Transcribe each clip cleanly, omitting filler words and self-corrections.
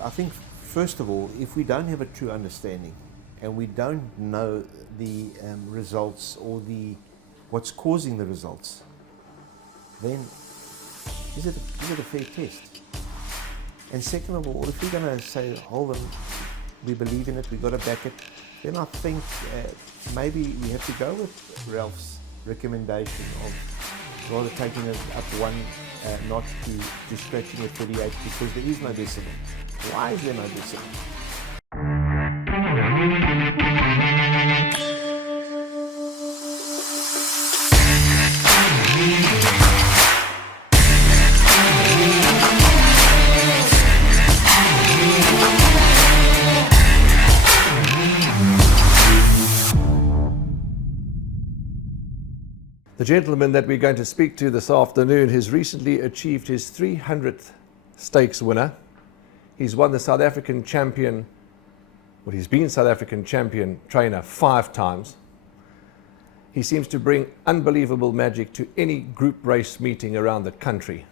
I think, first of all, if we don't have a true understanding and we don't know the results or what's causing the results, then is it a fair test? And second of all, if we're going to say, hold on, we believe in it, we've got to back it, then I think maybe we have to go with Ralph's recommendation of rather taking it up one notch to stretching at 38, because there is no decimal. Why is there no decimal? The gentleman that we're going to speak to this afternoon has recently achieved his 300th stakes winner. He's won the South African champion, well, he's been South African champion trainer 5 times. He seems to bring unbelievable magic to any group race meeting around the country.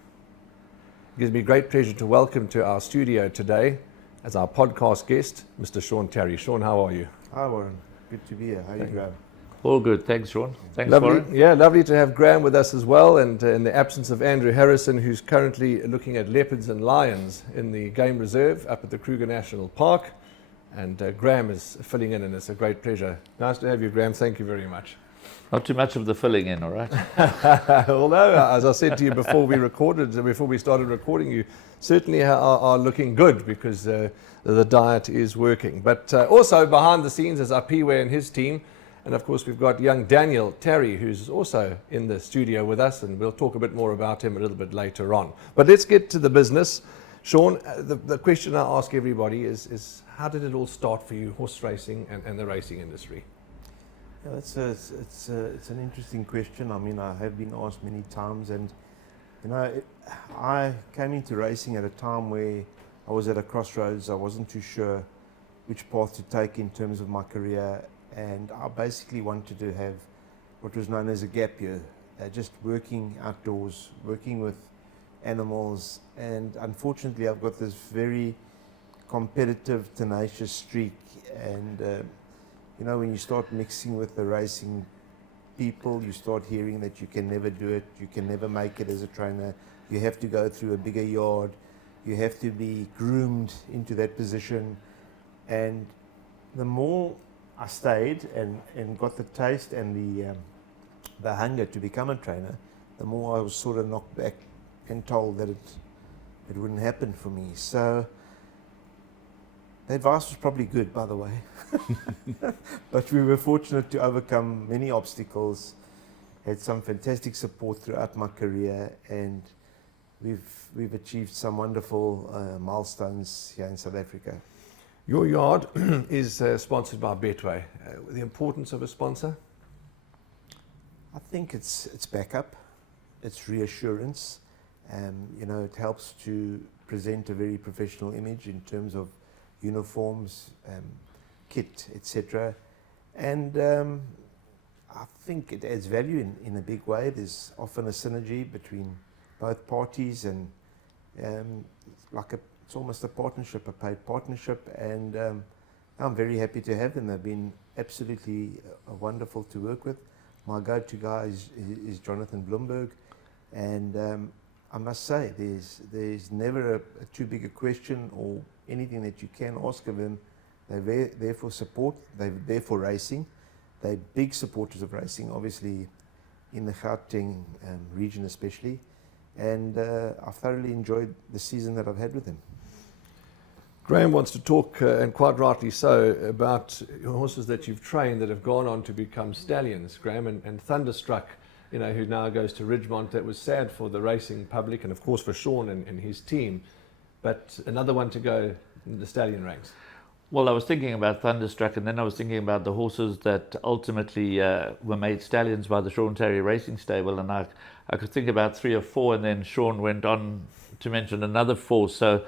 It gives me great pleasure to welcome to our studio today, as our podcast guest, Mr. Sean Tarry. Sean, how are you? Hi, Warren. Good to be here. How are you going? All good, thanks, Sean. Thanks, Lovely. Warren. Yeah, lovely to have Graham with us as well, and in the absence of Andrew Harrison, who's currently looking at leopards and lions in the game reserve up at the Kruger National Park, and Graham is filling in, and it's a great pleasure. Nice to have you, Graham. Thank you very much. Not too much of the filling in, all right? Although, as I said to you before we started recording, you certainly are looking good, because the diet is working. But also behind the scenes is Apiwe and his team. And of course, we've got young Daniel Tarry, who's also in the studio with us, and we'll talk a bit more about him a little bit later on. But let's get to the business. Sean, the question I ask everybody is how did it all start for you, horse racing and the racing industry? Yeah, it's an interesting question. I mean, I have been asked many times, and I came into racing at a time where I was at a crossroads. I wasn't too sure which path to take in terms of my career. And I basically wanted to have what was known as a gap year, just working outdoors, working with animals. And unfortunately, I've got this very competitive, tenacious streak. And, when you start mixing with the racing people, you start hearing that you can never do it, you can never make it as a trainer, you have to go through a bigger yard, you have to be groomed into that position. And the more I stayed and got the taste and the hunger to become a trainer, the more I was sort of knocked back and told that it wouldn't happen for me. So the advice was probably good, by the way. But we were fortunate to overcome many obstacles, had some fantastic support throughout my career, and we've achieved some wonderful milestones here in South Africa. Your yard is sponsored by Betway. The importance of a sponsor? I think it's backup, it's reassurance. It helps to present a very professional image in terms of uniforms, kit, etc. And I think it adds value in a big way. There's often a synergy between both parties, and it's almost a partnership, a paid partnership, and I'm very happy to have them. They've been absolutely wonderful to work with. My go-to guy is Jonathan Bloomberg, and I must say there's never a too big a question or anything that you can ask of them. They're there for support, they're there for racing. They're big supporters of racing, obviously in the Gauteng region especially, and I've thoroughly enjoyed the season that I've had with them. Graham wants to talk, and quite rightly so, about horses that you've trained that have gone on to become stallions, Graham, and Thunderstruck, who now goes to Ridgemont. That was sad for the racing public and of course for Sean and his team, but another one to go in the stallion ranks. Well, I was thinking about Thunderstruck, and then I was thinking about the horses that ultimately were made stallions by the Sean Tarry Racing Stable, and I could think about 3 or 4, and then Sean went on to mention another 4. So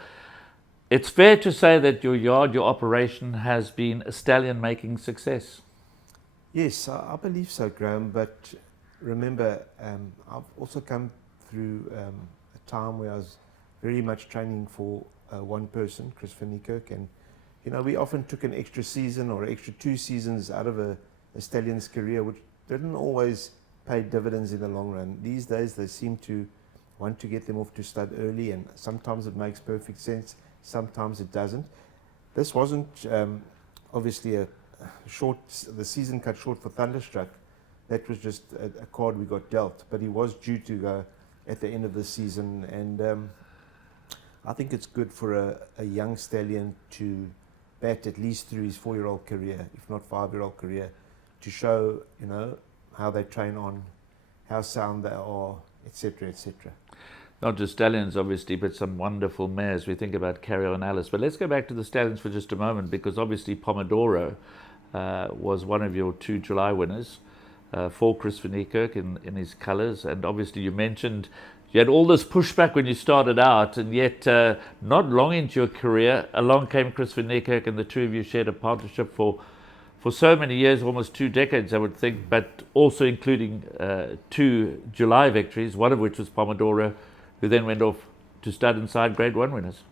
it's fair to say that your yard, your operation, has been a stallion-making success. Yes, I believe so, Graham. But remember, I've also come through a time where I was very much training for one person, Chris Van Niekerk, and we often took an extra season or extra 2 seasons out of a stallion's career, which didn't always pay dividends in the long run. These days they seem to want to get them off to stud early, and sometimes it makes perfect sense, sometimes it doesn't. This wasn't obviously the season cut short for Thunderstruck. That was just a card we got dealt, but he was due to go at the end of the season, and I think it's good for a young stallion to bat at least through his 4-year-old career, if not 5-year-old career, to show how they train on, how sound they are, etc., etc. Not just stallions, obviously, but some wonderful mares. We think about Carrier and Alice. But let's go back to the stallions for just a moment, because obviously Pomodoro was one of your 2 July winners for Chris Van Niekerk in his colours. And obviously you mentioned you had all this pushback when you started out, and yet not long into your career, along came Chris Van Niekerk, and the two of you shared a partnership for so many years, almost 2 decades, I would think, but also including 2 July victories, one of which was Pomodoro, who then went off to stud and side Grade 1 winners.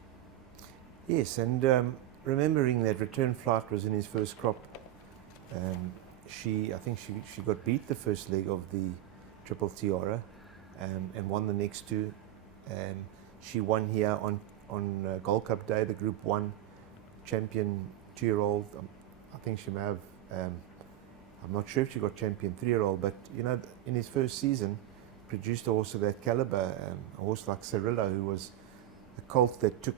Yes, and remembering that Return Flight was in his first crop, I think she got beat the first leg of the Triple Tiara, and won the next 2. She won here on Gold Cup Day, the Group 1 champion 2-year-old. I think she may have, I'm not sure if she got champion 3-year-old, but in his first season, produced a horse of that caliber, a horse like Cirillo, who was a colt that took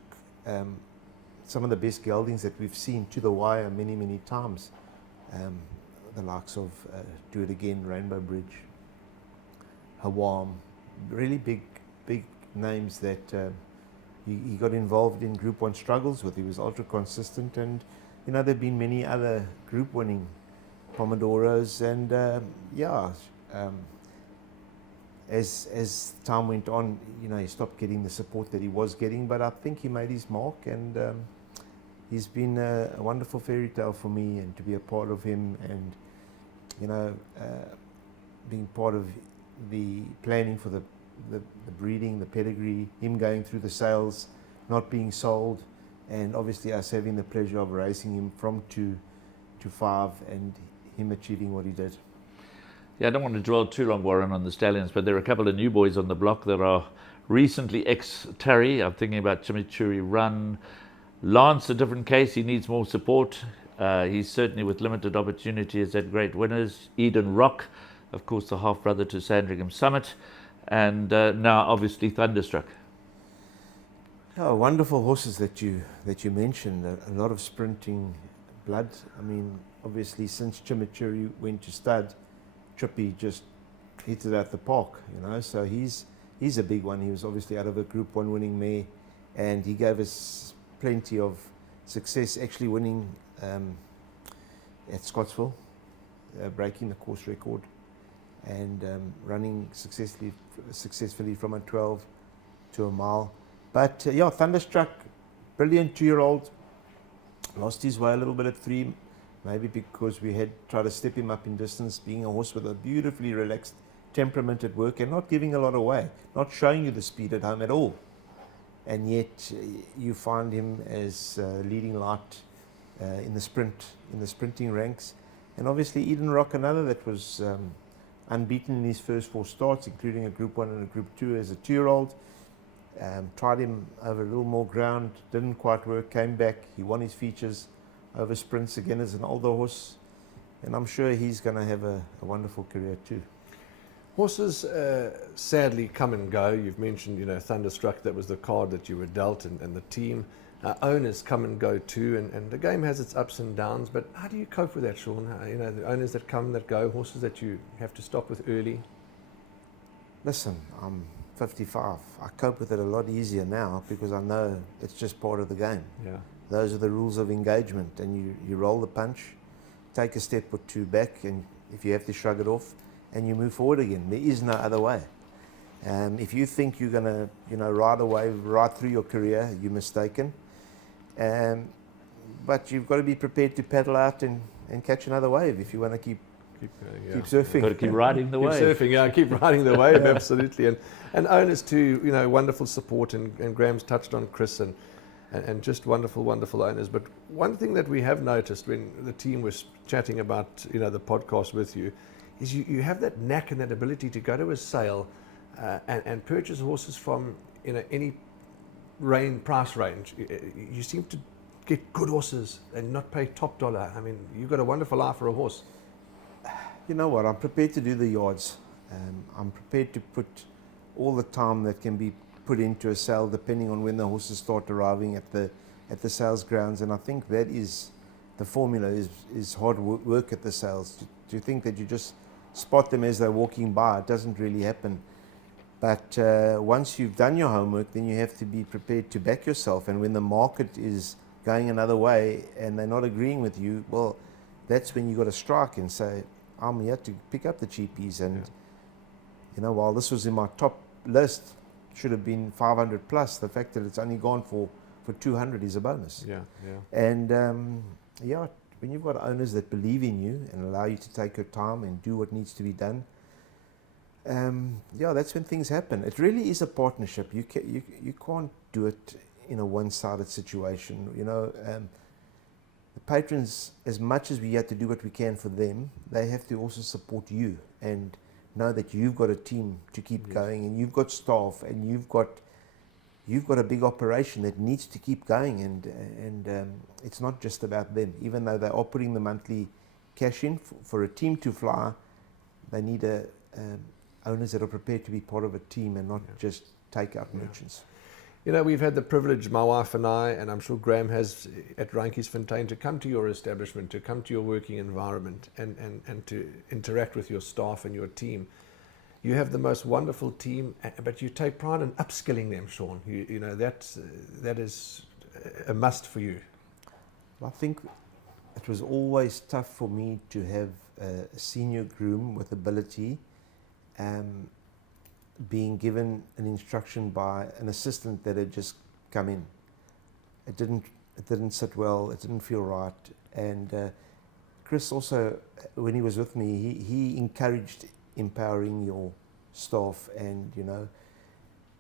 some of the best geldings that we've seen to the wire many, many times. The likes of Do It Again, Rainbow Bridge, Hawam, really big names that he got involved in Group 1 struggles with. He was ultra consistent, and there have been many other group winning Pomodoros, and as time went on, he stopped getting the support that he was getting, but I think he made his mark, and he's been a wonderful fairy tale for me, and to be a part of him, and being part of the planning for the breeding, the pedigree, him going through the sales, not being sold, and obviously us having the pleasure of racing him from 2 to 5, and him achieving what he did. Yeah, I don't want to dwell too long, Warren, on the stallions, but there are a couple of new boys on the block that are recently ex-Tarry. I'm thinking about Chimichurri Run. Lance, a different case, he needs more support. He's certainly, with limited opportunity, has had great winners. Eden Rock, of course, the half-brother to Sandringham Summit, and now obviously Thunderstruck. Oh, wonderful horses that you mentioned. A lot of sprinting blood. I mean, obviously, since Chimichurri went to stud, Trippy just hit it out the park, So he's a big one. He was obviously out of a Group 1 winning mare, and he gave us plenty of success, actually winning at Scottsville, breaking the course record, and running successfully from a 12 to a mile. But Thunderstruck, brilliant 2-year-old, lost his way a little bit at 3, maybe because we had tried to step him up in distance, being a horse with a beautifully relaxed temperament at work and not giving a lot away, not showing you the speed at home at all. And yet you find him as leading light in the sprinting ranks. And obviously Eden Rock, another that was unbeaten in his first 4 starts, including a Group 1 and a Group 2 as a 2-year-old. Tried him over a little more ground, didn't quite work, came back, he won his features over sprints again as an older horse, and I'm sure he's going to have a wonderful career too. Horses sadly come and go. You've mentioned, Thunderstruck, that was the card that you were dealt, and the team. Owners come and go too, and the game has its ups and downs, but how do you cope with that, Sean? The owners that come, that go, horses that you have to stop with early? Listen, I'm 55. I cope with it a lot easier now because I know it's just part of the game. Yeah. Those are the rules of engagement, and you roll the punch, take a step or 2 back, and if you have to shrug it off, and you move forward again. There is no other way. If you think you're going to ride away right through your career, you're mistaken. But you've got to be prepared to paddle out and catch another wave if you want to keep surfing. Got to keep riding the wave. Keep surfing, yeah, keep riding the wave, absolutely. And owners too, wonderful support, and Graham's touched on Chris, and and just wonderful, wonderful owners. But one thing that we have noticed when the team was chatting about, you know, the podcast with you, is you have that knack and that ability to go to a sale and purchase horses from, you know, any price range. You seem to get good horses and not pay top dollar. I mean, you've got a wonderful eye for a horse. You know what? I'm prepared to do the yards. I'm prepared to put all the time that can be put into a sale, depending on when the horses start arriving at the sales grounds. And I think that is the formula: is hard work at the sales. To think that you just spot them as they're walking by, it doesn't really happen. But once you've done your homework, then you have to be prepared to back yourself. And when the market is going another way and they're not agreeing with you, well, that's when you got to strike and say, I'm here to pick up the cheapies. And you know, while this was in my top list, should have been 500 plus, the fact that it's only gone for 200 is a bonus. And when you've got owners that believe in you and allow you to take your time and do what needs to be done, that's when things happen. It really is a partnership. You can't do it in a one-sided situation. You know, the patrons, as much as we have to do what we can for them, they have to also support you and know that you've got a team to keep going, and you've got staff, and you've got a big operation that needs to keep going, and it's not just about them. Even though they are putting the monthly cash in for a team to fly, they need owners that are prepared to be part of a team and not just take out merchants. You know, we've had the privilege, my wife and I, and I'm sure Graham has at Randkiesfontein, to come to your establishment, to come to your working environment and to interact with your staff and your team. You have the most wonderful team, but you take pride in upskilling them, Sean. You know, that is a must for you. I think it was always tough for me to have a senior groom with ability being given an instruction by an assistant that had just come in. It didn't sit well, it didn't feel right. And Chris also, when he was with me, he encouraged empowering your staff and, you know,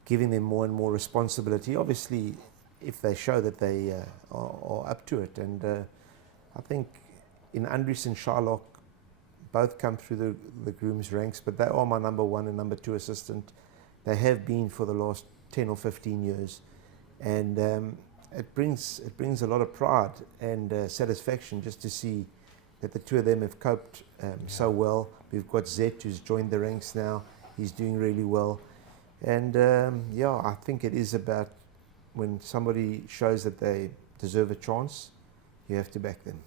giving them more and more responsibility, obviously if they show that they are up to it. And I think in Andries and Shylock, both come through the groom's ranks, but they are my number one and number two assistant. They have been for the last 10 or 15 years. And it brings a lot of pride and satisfaction just to see that the two of them have coped so well. We've got Zet, who's joined the ranks now. He's doing really well. And I think it is about when somebody shows that they deserve a chance, you have to back them.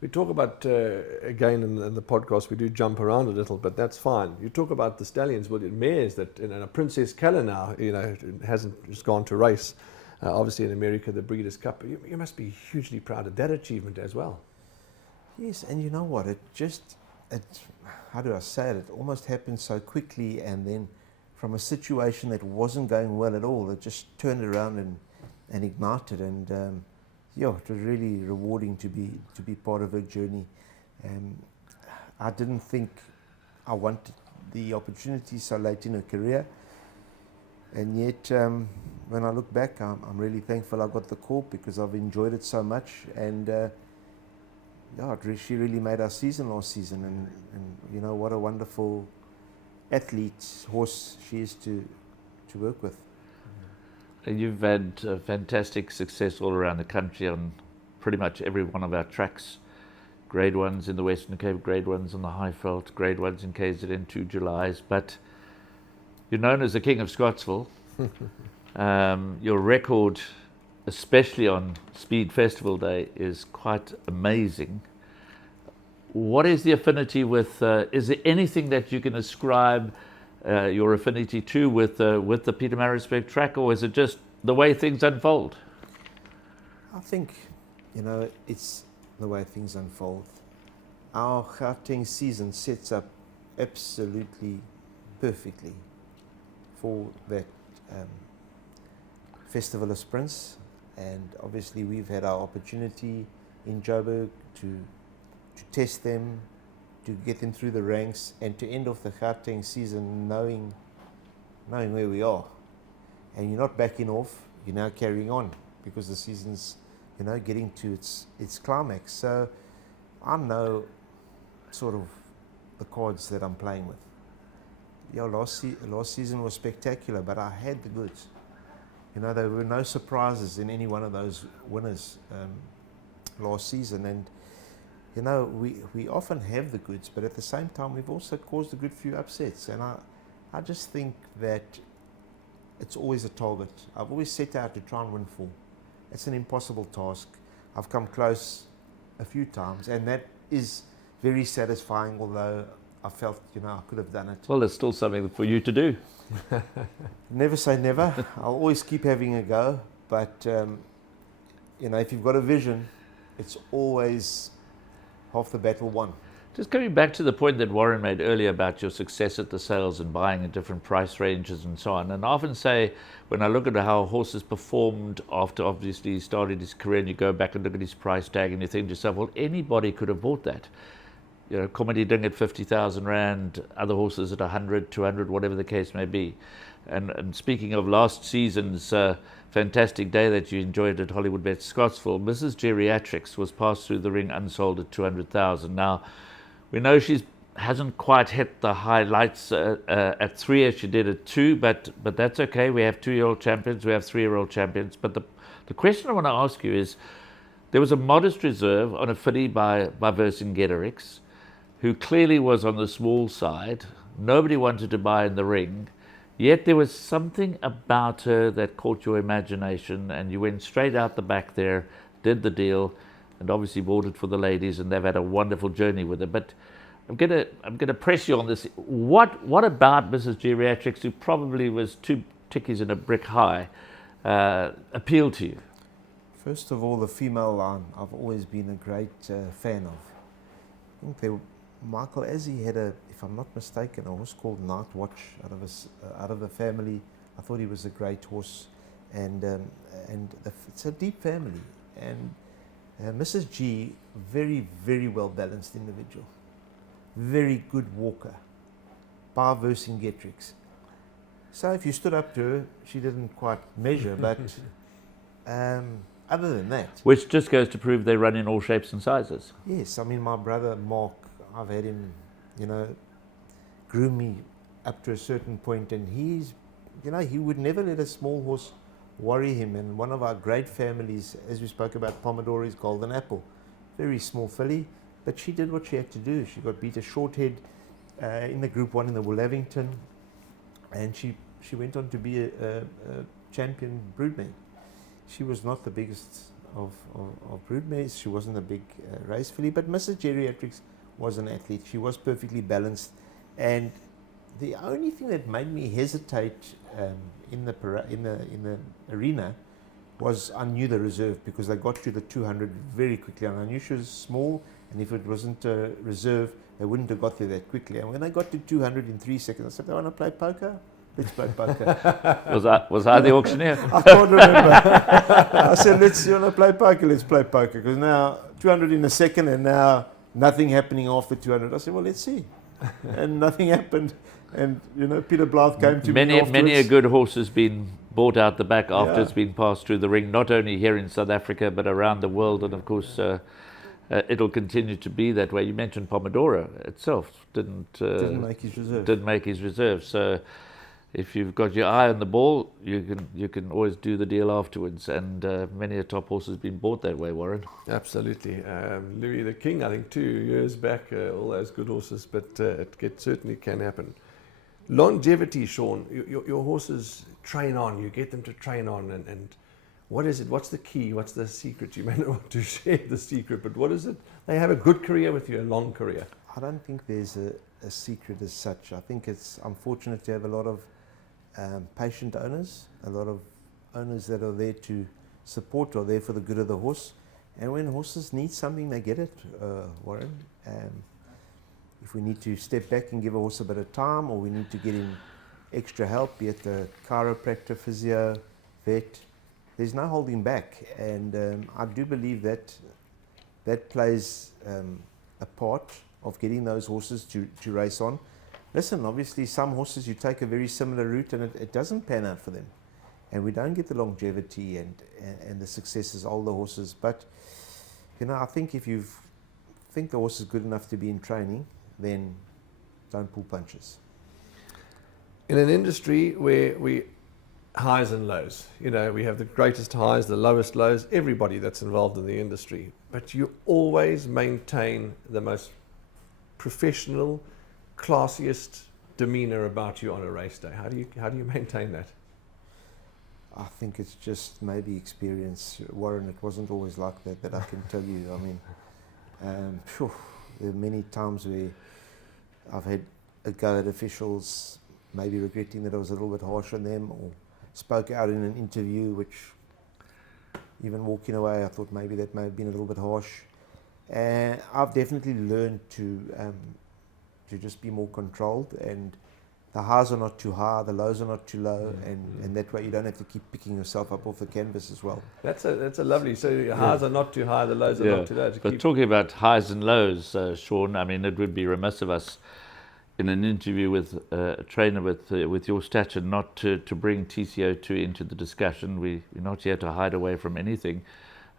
We talk about, again in the podcast, we do jump around a little, but that's fine. You talk about the stallions, well, mares that, you know, Princess Keller now, you know, hasn't just gone to race. Obviously in America, the Breeders' Cup. You must be hugely proud of that achievement as well. Yes, and you know what? How do I say it? It almost happened so quickly, and then from a situation that wasn't going well at all, it just turned around and ignited. And it was really rewarding to be part of her journey. I didn't think I wanted the opportunity so late in her career, and yet when I look back, I'm really thankful I got the call, because I've enjoyed it so much. And she really made our season last season, and you know, what a wonderful athlete, horse she is to work with. You've had fantastic success all around the country on pretty much every one of our tracks. Grade 1s in the Western Cape, Grade 1s on the Highveld, Grade 1s in KZN, 2 Julys. But you're known as the King of Scottsville. Your record, especially on Speed Festival Day, is quite amazing. What is the affinity with, is there anything that you can ascribe your affinity to with the Pietermaritzburg track, or is it just the way things unfold? I think, you know, it's the way things unfold. Our Gauteng season sets up absolutely perfectly for that Festival of Sprints, and obviously we've had our opportunity in Joburg to test them, to get them through the ranks, and to end off the Gauteng season knowing where we are. And you're not backing off, you're now carrying on. because the season's, getting to its climax. So I know sort of the cards that I'm playing with. Yeah, last season was spectacular, but I had the goods. There were no surprises in any one of those winners last season, and we often have the goods, but at the same time we've also caused a good few upsets, and I just think that it's always a target. I've always set out to try and win 4. It's an impossible task. I've come close a few times, and that is very satisfying, although I felt, I could have done it. Well, there's still something for you to do. Never say never. I'll always keep having a go, but if you've got a vision, it's always half the battle won. Just coming back to the point that Warren made earlier about your success at the sales and buying in different price ranges and so on. And I often say, when I look at how horses performed after obviously he started his career, and you go back and look at his price tag and you think to yourself, well, anybody could have bought that. Comedy Ding at 50,000 Rand, other horses at 100, 200, whatever the case may be. And speaking of last season's fantastic day that you enjoyed at Hollywoodbets Scottsville, Mrs. Geriatrics was passed through the ring unsold at 200,000. Now, we know she hasn't quite hit the highlights at 3 as she did at 2, but that's okay. We have 2-year-old champions, we have 3-year-old champions. But the question I want to ask you is, there was a modest reserve on a filly by Vercingetorix, who clearly was on the small side. Nobody wanted to buy in the ring, yet there was something about her that caught your imagination, and you went straight out the back there, did the deal, and obviously bought it for the ladies, and they've had a wonderful journey with it. But I'm gonna press you on this. What about Mrs. Geriatrics, who probably was 2 tickies and a brick high, appealed to you? First of all, the female line I've always been a great fan of. I think Michael Azzi had if I'm not mistaken, a horse called Night Watch out of the family. I thought he was a great horse, and it's a deep family. And Mrs. G, very, very well balanced individual, very good walker, by Vercingetorix. So if you stood up to her, she didn't quite measure, but other than that, which just goes to prove they run in all shapes and sizes. Yes, I mean, my brother Mark, I've had him, groom me up to a certain point, and he would never let a small horse worry him. And one of our great families, as we spoke about, Pomodoro, is Golden Apple, very small filly, but she did what she had to do. She got beat a short head in the Group 1 in the Woollavington, and she went on to be a champion broodmare. She was not the biggest of broodmares. She wasn't a big race filly, but Mrs. Geriatrics was an athlete. She was perfectly balanced, and the only thing that made me hesitate in the arena was I knew the reserve, because they got to the 200 very quickly, and I knew she was small, and if it wasn't a reserve, they wouldn't have got there that quickly. And when they got to 200 in 3 seconds, I said, "They want to play poker? Let's play poker." Was I the auctioneer? I can't remember. I said, you want to play poker? Let's play poker. Because now 200 in a second, and now nothing happening after 200. I said, well, let's see. And nothing happened. And, Peter Blythe came to me afterwards. Many a good horse has been bought out the back after Yeah. it's been passed through the ring, not only here in South Africa, but around the world. And of course, it'll continue to be that way. You mentioned Pomodoro itself didn't make his reserve. So if you've got your eye on the ball, you can always do the deal afterwards. And many a top horse has been bought that way, Warren. Absolutely. Louis the King, I think 2 years back, all those good horses, but it certainly can happen. Longevity, Sean, your horses train on, you get them to train on, and what is it? What's the key? What's the secret? You may not want to share the secret, but what is it? They have a good career with you, a long career. I don't think there's a secret as such. I think I'm fortunate to have a lot of patient owners, a lot of owners that are there to support, or there for the good of the horse. And when horses need something, they get it, Warren. If we need to step back and give a horse a bit of time, or we need to get him extra help, be it the chiropractor, physio, vet, there's no holding back. And I do believe that plays a part of getting those horses to race on. Listen, obviously some horses, you take a very similar route and it doesn't pan out for them. and we don't get the longevity and the successes older horses. But I think if you think the horse is good enough to be in training, then don't pull punches. In an industry where we highs and lows, we have the greatest highs, the lowest lows, everybody that's involved in the industry, but you always maintain the most professional, classiest demeanor about you on a race day. How do you maintain that? I think it's just maybe experience, Warren. It wasn't always like that I can tell you. I mean, there are many times where I've had a go at officials, maybe regretting that I was a little bit harsh on them, or spoke out in an interview, which even walking away I thought maybe that may have been a little bit harsh. And I've definitely learned to just be more controlled, and the highs are not too high, the lows are not too low, and that way you don't have to keep picking yourself up off the canvas as well. That's a lovely. So your highs are not too high, the lows are not too low. But talking about highs and lows, Sean, I mean, it would be remiss of us in an interview with a trainer with your stature not to bring TCO2 into the discussion. We're not here to hide away from anything.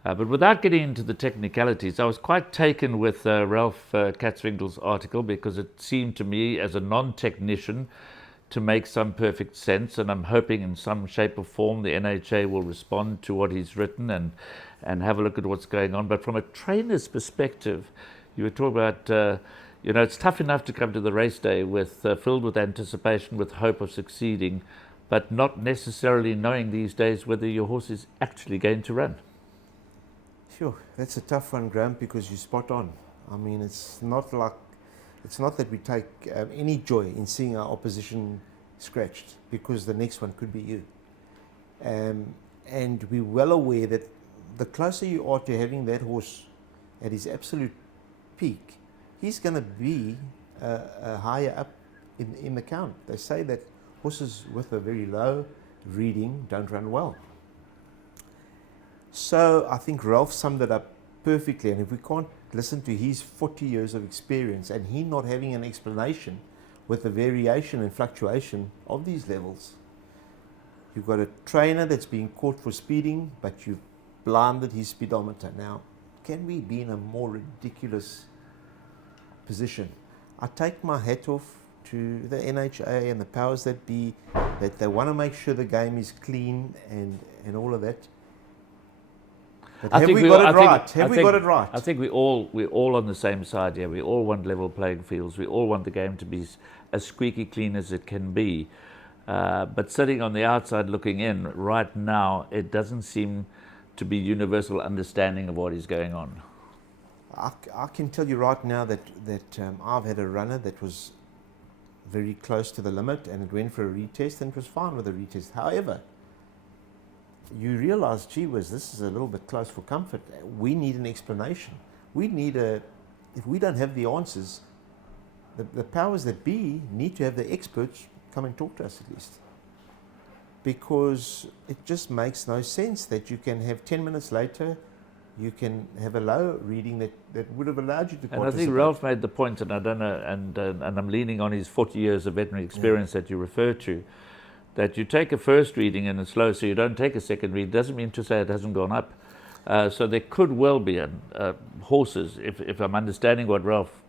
But without getting into the technicalities, I was quite taken with Ralph Katzwinkel's article, because it seemed to me, as a non-technician, to make some perfect sense, and I'm hoping in some shape or form the NHA will respond to what he's written and have a look at what's going on. But from a trainer's perspective, you were talking about it's tough enough to come to the race day filled with anticipation, with hope of succeeding, but not necessarily knowing these days whether your horse is actually going to run. Sure, that's a tough one, Graham, because you're spot on. I mean, it's not that we take any joy in seeing our opposition scratched, because the next one could be you. And we're well aware that the closer you are to having that horse at his absolute peak, he's going to be higher up in the count. They say that horses with a very low reading don't run well. So I think Ralph summed it up perfectly, and if we can't listen to his 40 years of experience and he not having an explanation with the variation and fluctuation of these levels, you've got a trainer that's being caught for speeding, but you've blinded his speedometer. Now, can we be in a more ridiculous position? I take my hat off to the NHA and the powers that be, that they want to make sure the game is clean and all of that. But have we got it right? Have we got it right? I think we're all on the same side here. We all want level playing fields. We all want the game to be as squeaky clean as it can be. But sitting on the outside looking in, right now, it doesn't seem to be universal understanding of what is going on. I can tell you right now that I've had a runner that was very close to the limit, and it went for a retest, and it was fine with the retest. However, you realize, gee whiz, this is a little bit close for comfort. We need an explanation. If we don't have the answers, the powers that be need to have the experts come and talk to us at least. Because it just makes no sense that you can have 10 minutes later, you can have a low reading that would have allowed you to participate. And I think Ralph made the point, and I don't know, and I'm leaning on his 40 years of veterinary experience that you refer to, that you take a first reading and it's low, so you don't take a second read, doesn't mean to say it hasn't gone up. So there could well be horses, if I'm understanding what Ralph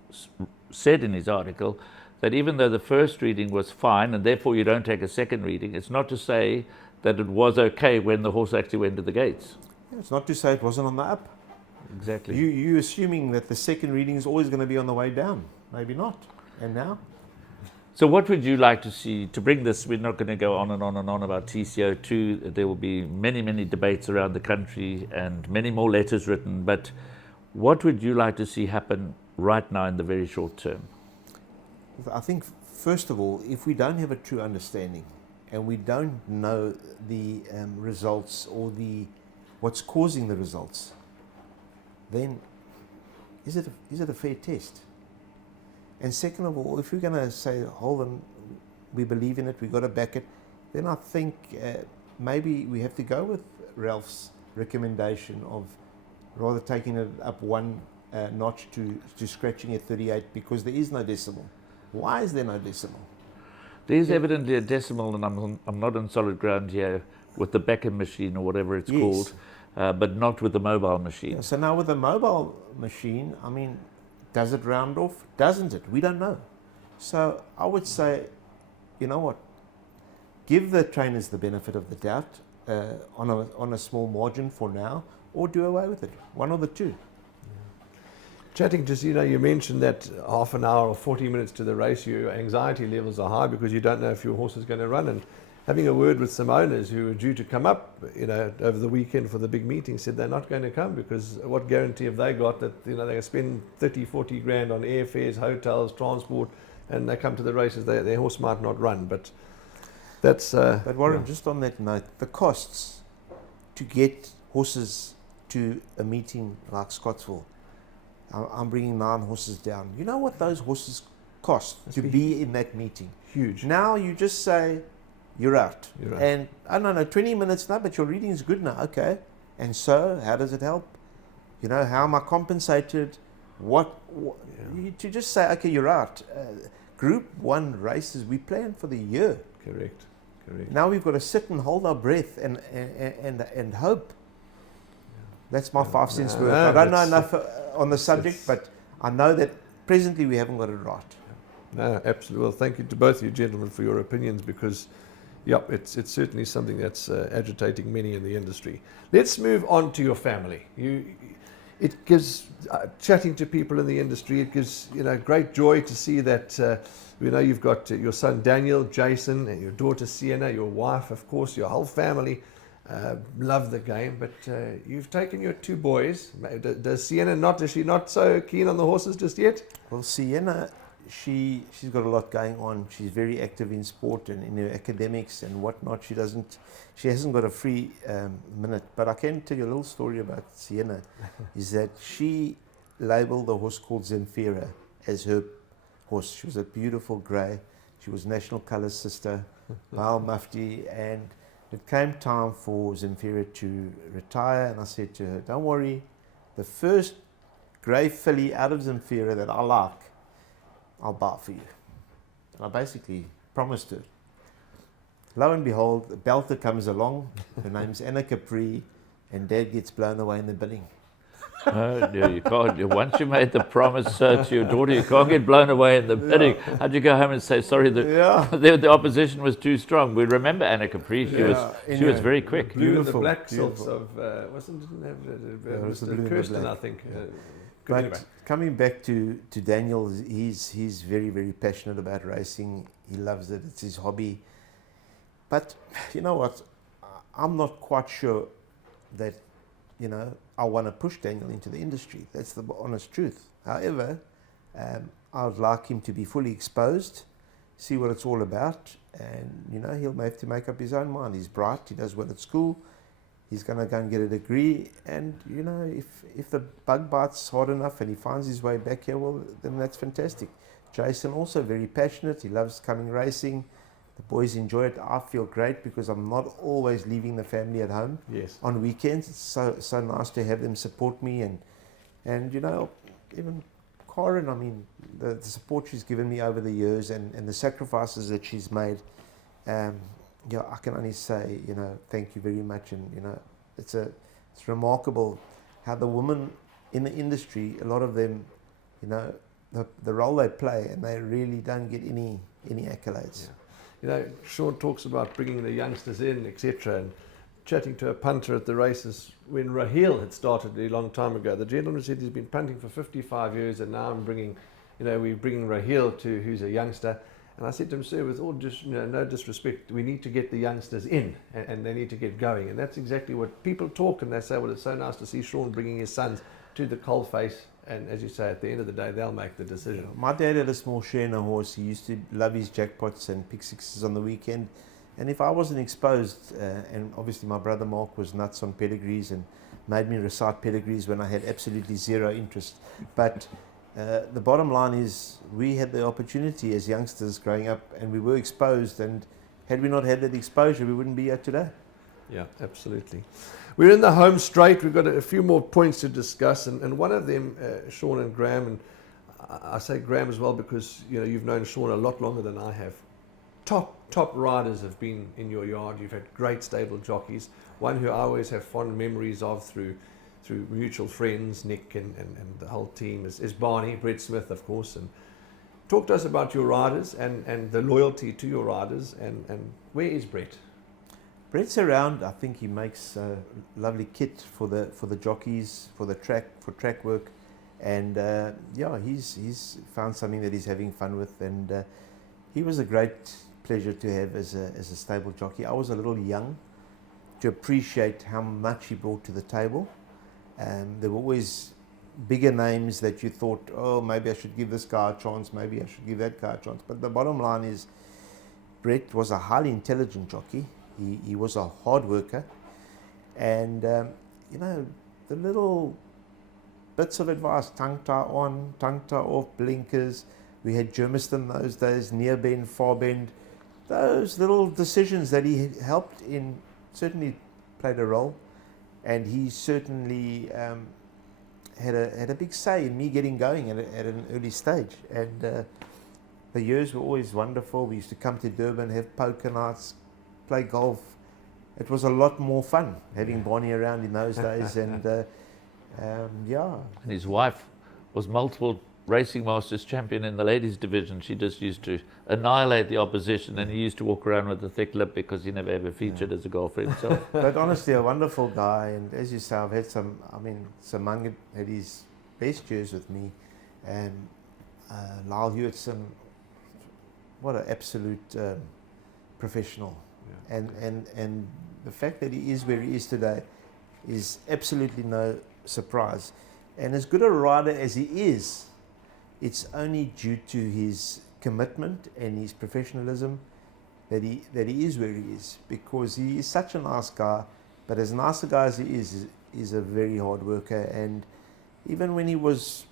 said in his article, that even though the first reading was fine and therefore you don't take a second reading, it's not to say that it was okay when the horse actually went to the gates. Yeah, it's not to say it wasn't on the up. Exactly. You're assuming that the second reading is always going to be on the way down. Maybe not. And now? So what would you like to see, to bring this, we're not going to go on and on and on about TCO2, there will be many, many debates around the country and many more letters written, but what would you like to see happen right now in the very short term? I think, first of all, if we don't have a true understanding and we don't know the results or what's causing the results, then is it a fair test? And second of all, if we're going to say, hold on, we believe in it, we've got to back it, then I think maybe we have to go with Ralph's recommendation of rather taking it up one notch to scratching at 38, because there is no decimal. Why is there no decimal? There is evidently a decimal, and I'm not on solid ground here, with the Beckham machine or whatever it's Yes. called, but not with the mobile machine. Yeah, so now with the mobile machine, I mean, does it round off? Doesn't it? We don't know. So I would say, you know what? Give the trainers the benefit of the doubt on a small margin for now, or do away with it. One of the two. Chatting to, you mentioned that half an hour or 40 minutes to the race, your anxiety levels are high because you don't know if your horse is going to run. And having a word with some owners who are due to come up, over the weekend for the big meeting, said they're not going to come because what guarantee have they got that, they're going to spend 30, 40 grand on airfares, hotels, transport, and they come to the races, their horse might not run. But that's... But Warren, just on that note, the costs to get horses to a meeting like Scottsville, I'm bringing 9 horses down. You know what those horses cost to be in that meeting? huge. Now you just say, you're out. You're out. And I don't know, 20 minutes now, but your reading is good now. Okay. And so, how does it help? How am I compensated? To just say, okay, you're out. Group 1 races, we plan for the year. Correct. Now we've got to sit and hold our breath and hope. That's my 5 cents worth. I don't know enough on the subject, but I know that presently we haven't got it right. No, absolutely. Well, thank you to both of you gentlemen for your opinions because, it's certainly something that's agitating many in the industry. Let's move on to your family. It gives, chatting to people in the industry, it gives, great joy to see that, you've got your son Daniel, Jason, and your daughter Sienna, your wife, of course, your whole family love the game, but you've taken your 2 boys. Does Sienna is she not so keen on the horses just yet? Well, Sienna, she's got a lot going on. She's very active in sport and in her academics and whatnot. She hasn't got a free minute. But I can tell you a little story about Sienna, is that she labelled the horse called Zemfira as her horse. She was a beautiful grey. She was National Colours sister, Mile Mufti, and it came time for Zemfira to retire, and I said to her, don't worry, the first grey filly out of Zemfira that I like, I'll buy for you. And I basically promised her. Lo and behold, the belter comes along, her name's Anna Capri, and Dad gets blown away in the bidding. Oh, no, you can't. Once you made the promise to your daughter, you can't get blown away in the bidding. How'd you go home and say, sorry, the opposition was too strong? We remember Anna Capri. She was very quick. Blue and the black silks of, didn't have Mr. Kirsten, I think. But anyway. Coming back to Daniel, he's very, very passionate about racing. He loves it. It's his hobby. But you know what? I'm not quite sure that, I want to push Daniel into the industry. That's the honest truth. However, I would like him to be fully exposed, see what it's all about, and, he'll have to make up his own mind. He's bright. He does well at school. He's going to go and get a degree, and if the bug bites hard enough and he finds his way back here, well, then that's fantastic. Jason also very passionate. He loves coming racing. The boys enjoy it. I feel great because I'm not always leaving the family at home. Yes. On weekends. It's so nice to have them support me, and even Karen. The support she's given me over the years and the sacrifices that she's made. I can only say, thank you very much. And, it's remarkable how the women in the industry, a lot of them, the role they play, and they really don't get any accolades. Yeah. Sean talks about bringing the youngsters in, etc. And chatting to a punter at the races when Raheel had started a long time ago. The gentleman said he's been punting for 55 years, and now we're bringing Raheel who's a youngster. And I said to him, sir, with all no disrespect, we need to get the youngsters in and they need to get going. And that's exactly what people talk, and they say, well, it's so nice to see Sean bringing his sons to the coalface. And as you say, at the end of the day, they'll make the decision. My dad had a small share in a horse. He used to love his jackpots and pick sixes on the weekend. And if I wasn't exposed, and obviously my brother Mark was nuts on pedigrees and made me recite pedigrees when I had absolutely zero interest. But the bottom line is we had the opportunity as youngsters growing up, and we were exposed, and had we not had that exposure, we wouldn't be here today. Yeah, absolutely. We're in the home straight. We've got a few more points to discuss, and one of them, Sean and Graham, and I say Graham as well because you've known Sean a lot longer than I have. top riders have been in your yard. You've had great stable jockeys. One who I always have fond memories of through mutual friends, Nick and the whole team is Barney, Brett Smith, of course. And talk to us about your riders and the loyalty to your riders. And where is Brett? Brett's around. I think he makes a lovely kit for the jockeys, for track work, and he's found something that he's having fun with, and he was a great pleasure to have as a stable jockey. I was a little young to appreciate how much he brought to the table. There were always bigger names that you thought, oh, maybe I should give this guy a chance, maybe I should give that guy a chance. But the bottom line is, Brett was a highly intelligent jockey. He was a hard worker, and the little bits of advice: tongue tie on, tongue tie off, blinkers. We had Germiston those days, near bend, far bend. Those little decisions that he helped in certainly played a role, and he certainly had a big say in me getting going at an early stage. And the years were always wonderful. We used to come to Durban, have poker nights, play golf. It was a lot more fun having Bonnie around in those days, and And his wife was multiple racing masters champion in the ladies division. She just used to annihilate the opposition, and he used to walk around with a thick lip because he never ever featured as a golfer himself. But honestly, a wonderful guy, and as you say, I've had Samang had his best years with me, and Lyle Hewitson, what an absolute professional. And the fact that he is where he is today is absolutely no surprise. And as good a rider as he is, it's only due to his commitment and his professionalism that he is where he is, because he is such a nice guy. But as nice a guy as he is, he's a very hard worker. And even when he was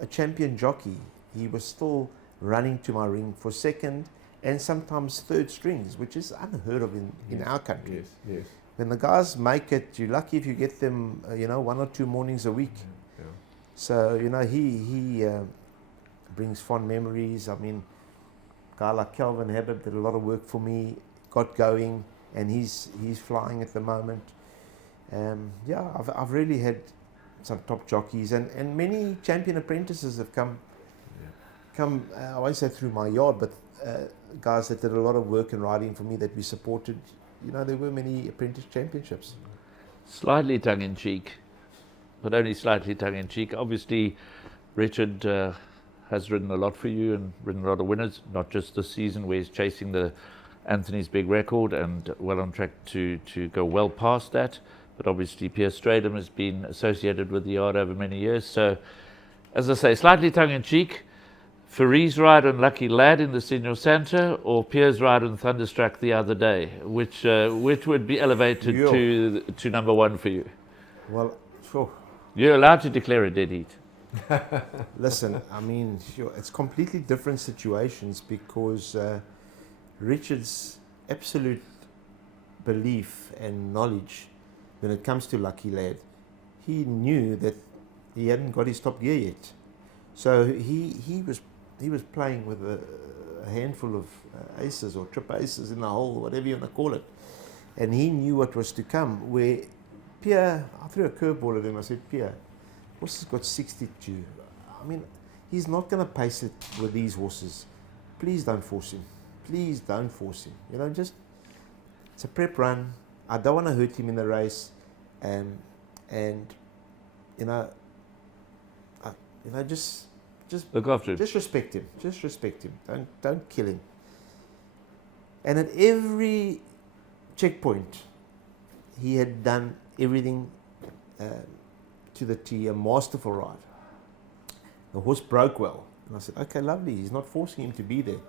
a champion jockey, he was still running to my ring for second and sometimes third strings, which is unheard of in our country. Yes. When the guys make it, you're lucky if you get them, 1 or 2 mornings a week. Yeah. So, he brings fond memories. I mean, a guy like Calvin Habib did a lot of work for me, got going, and he's flying at the moment. I've really had some top jockeys, and many champion apprentices have come, I won't say through my yard, but guys that did a lot of work and riding for me that we supported. There were many apprentice championships. Slightly tongue-in-cheek, but only slightly tongue-in-cheek. Obviously, Richard has ridden a lot for you and ridden a lot of winners, not just this season where he's chasing the Anthony's big record and well on track to go well past that. But obviously, Pierre Stradum has been associated with the yard over many years. So, as I say, slightly tongue-in-cheek. Ferrie's ride on Lucky Lad in the Senor Santa, or Pierre's ride on Thunderstruck the other day? Which would be elevated to number one for you? Well, sure. You're allowed to declare a dead heat. Listen, it's completely different situations, because Richard's absolute belief and knowledge when it comes to Lucky Lad, he knew that he hadn't got his top gear yet. So he was playing with a handful of aces or trip aces in the hole, whatever you want to call it. And he knew what was to come. Where Pierre, I threw a curveball at him. I said, Pierre, horse has got 62. He's not going to pace it with these horses. Please don't force him. Please don't force him. It's a prep run. I don't want to hurt him in the race. Just look after him. Just respect him. Just respect him. Don't kill him. And at every checkpoint, he had done everything to the T, a masterful ride. The horse broke well. And I said, okay, lovely. He's not forcing him to be there.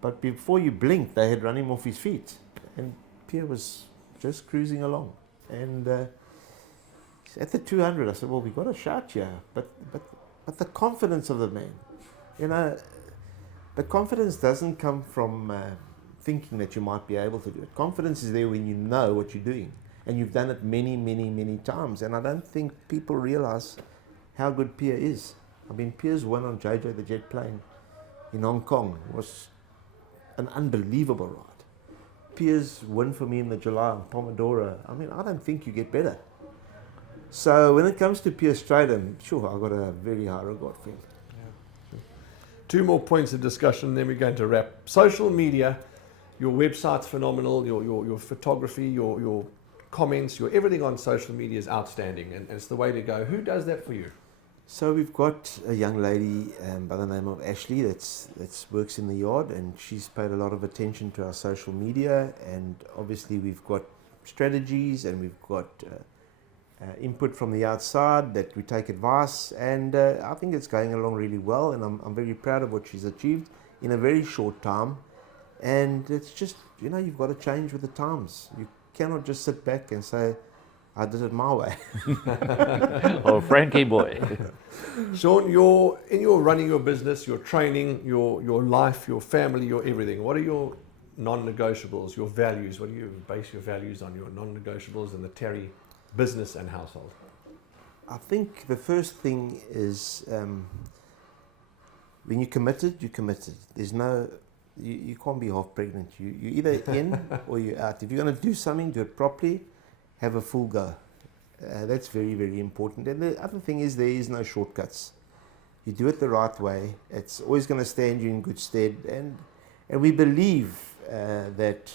But before you blink, they had run him off his feet. And Pierre was just cruising along. And at the 200, I said, well, we've got a shot here. But the confidence of the man, the confidence doesn't come from thinking that you might be able to do it. Confidence is there when you know what you're doing. And you've done it many, many, many times. And I don't think people realize how good Pierre is. Pierre's win on JJ the Jet Plane in Hong Kong was an unbelievable ride. Piers win for me in the July on Pomodoro. I mean, I don't think you get better. So when it comes to Piers Stratham, sure, I've got a very high regard for him. Two more points of discussion, then we're going to wrap. Social media, your website's phenomenal, your photography, your comments, your everything on social media is outstanding, and it's the way to go. Who does that for you? So we've got a young lady by the name of Ashley that's works in the yard, and she's paid a lot of attention to our social media, and obviously we've got strategies and we've got input from the outside that we take advice, and I think it's going along really well, and I'm very proud of what she's achieved in a very short time. And it's just, you've got to change with the times. You cannot just sit back and say, I did it my way. Oh, Frankie boy. Sean, in your running your business, your training, your life, your family, your everything, what are your non-negotiables, your values? What do you base your values on, your non-negotiables in the Tarry business and household? I think the first thing is when you're committed, you're committed. There's no, you can't be half pregnant. You're either in or you're out. If you're going to do something, do it properly, have a full go. That's very, very important. And the other thing is there is no shortcuts. You do it the right way. It's always going to stand you in good stead. And we believe that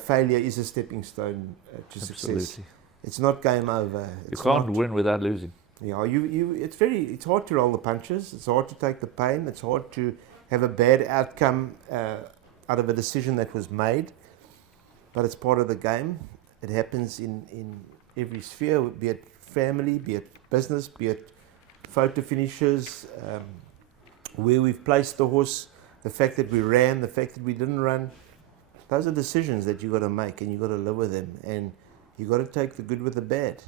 failure is a stepping stone to success. It's not game over. You can't win without losing. It's hard to roll the punches. It's hard to take the pain. It's hard to have a bad outcome out of a decision that was made. But it's part of the game. It happens in every sphere, be it family, be it business, be it photo finishes, where we've placed the horse, the fact that we ran, the fact that we didn't run. Those are decisions that you've got to make, and you've got to live with them, and you've got to take the good with the bad.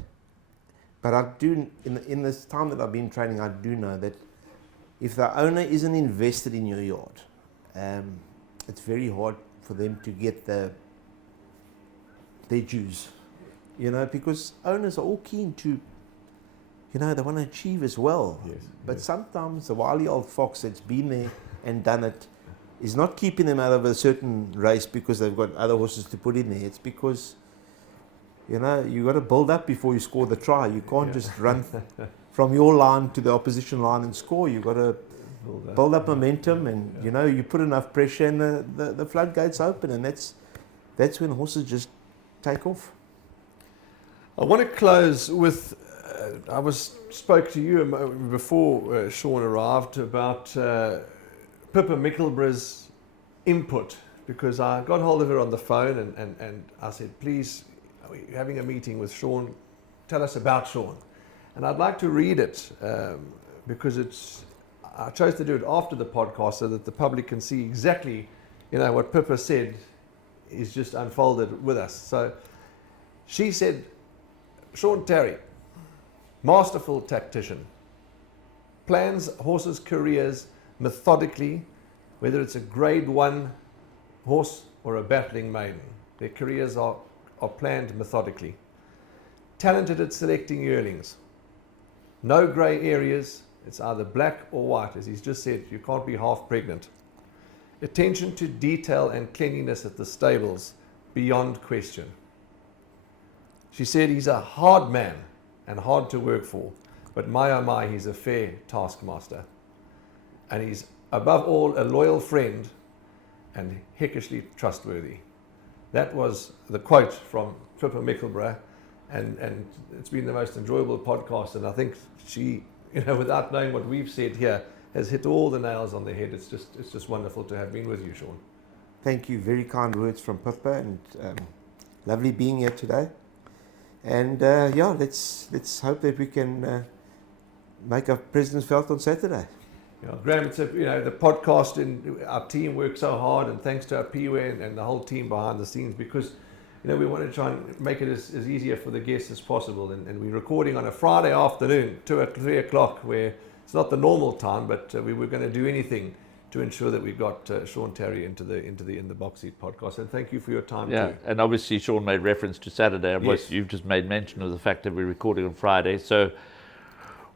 But I do, in this time that I've been training, I do know that if the owner isn't invested in your yard, it's very hard for them to get their dues, because owners are all keen to, they want to achieve as well. Yes, but yes. Sometimes the wily old fox that's been there and done it is not keeping them out of a certain race because they've got other horses to put in there. It's because, you've got to build up before you score the try. You can't just run from your line to the opposition line and score. You've got to build up momentum, and, you put enough pressure and the floodgates open, and that's when horses just take off. I want to close with, I spoke to you before Sean arrived about Pippa Mickleborough's input, because I got hold of her on the phone and I said, please, we're having a meeting with Sean, tell us about Sean. And I'd like to read it because I chose to do it after the podcast so that the public can see exactly, what Pippa said is just unfolded with us. So she said, Sean Tarry, masterful tactician, plans horses' careers methodically, whether it's a grade 1 horse or a battling maiden. Their careers are planned methodically. Talented at selecting yearlings. No grey areas. It's either black or white. As he's just said, you can't be half pregnant. Attention to detail and cleanliness at the stables, beyond question. She said he's a hard man and hard to work for, but my oh my, he's a fair taskmaster. And he's above all a loyal friend and heckishly trustworthy. That was the quote from Pippa Mickleborough, and it's been the most enjoyable podcast, and I think she, without knowing what we've said here, has hit all the nails on the head. It's just wonderful to have been with you, Sean. Thank you. Very kind words from Pippa, and lovely being here today. And let's hope that we can make our presence felt on Saturday. Graham, it's the podcast, and our team works so hard, and thanks to our PUA and the whole team behind the scenes, because we want to try and make it as easier for the guests as possible. And we're recording on a Friday afternoon, 3 o'clock, where it's not the normal time, but we were going to do anything to ensure that we got Sean Tarry into the In the Box Seat podcast. And thank you for your time too. And obviously Sean made reference to Saturday. Yes. You've just made mention of the fact that we're recording on Friday. So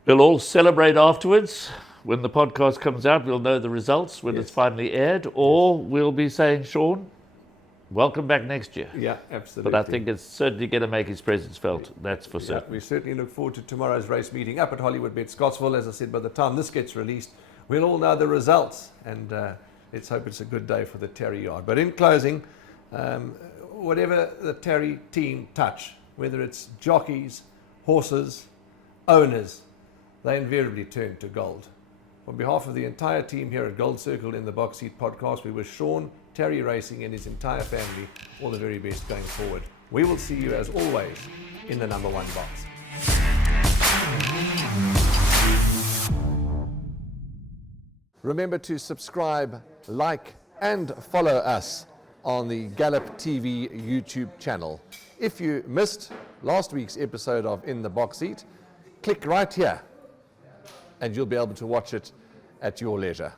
we'll all celebrate afterwards when the podcast comes out, we'll know the results when Yes. it's finally aired, or we'll be saying, Sean, welcome back next year. Yeah, absolutely. But I think it's certainly going to make his presence felt, that's for Yeah, certain. we certainly look forward to tomorrow's race meeting up at Hollywoodbets Scottsville. As I said, by the time this gets released, we'll all know the results, and let's hope it's a good day for the Tarry yard. But in closing, whatever the Tarry team touch, whether it's jockeys, horses, owners, they invariably turn to gold. On behalf of the entire team here at Gold Circle in the Box Seat podcast, we wish Sean Tarry Racing and his entire family all the very best going forward. We will see you as always in the number 1 box. Remember to subscribe, like, and follow us on the Gallop TV YouTube channel. If you missed last week's episode of In the Box Seat, click right here and you'll be able to watch it at your leisure.